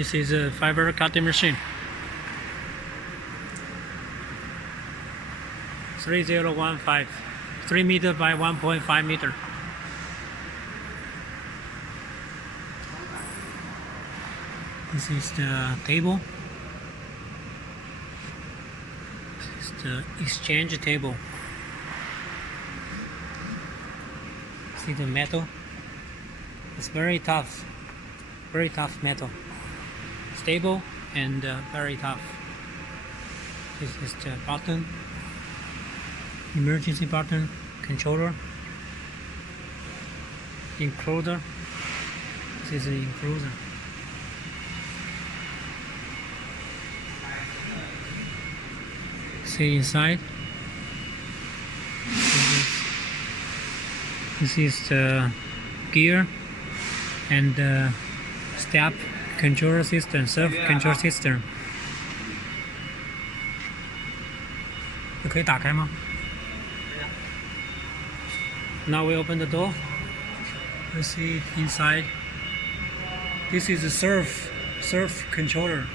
This is a fiber cutting machine. 3015, 3 meter by 1.5 meter. This is the table. This is the exchange table. See the metal? It's very tough metal. Stable and very tough. This is the button, emergency button, controller, enclosure. This is the enclosure. See inside. This is the gear and step control system, self control system. 这可以打开吗？ Now we open the door. Let's see inside. This is a surf controller.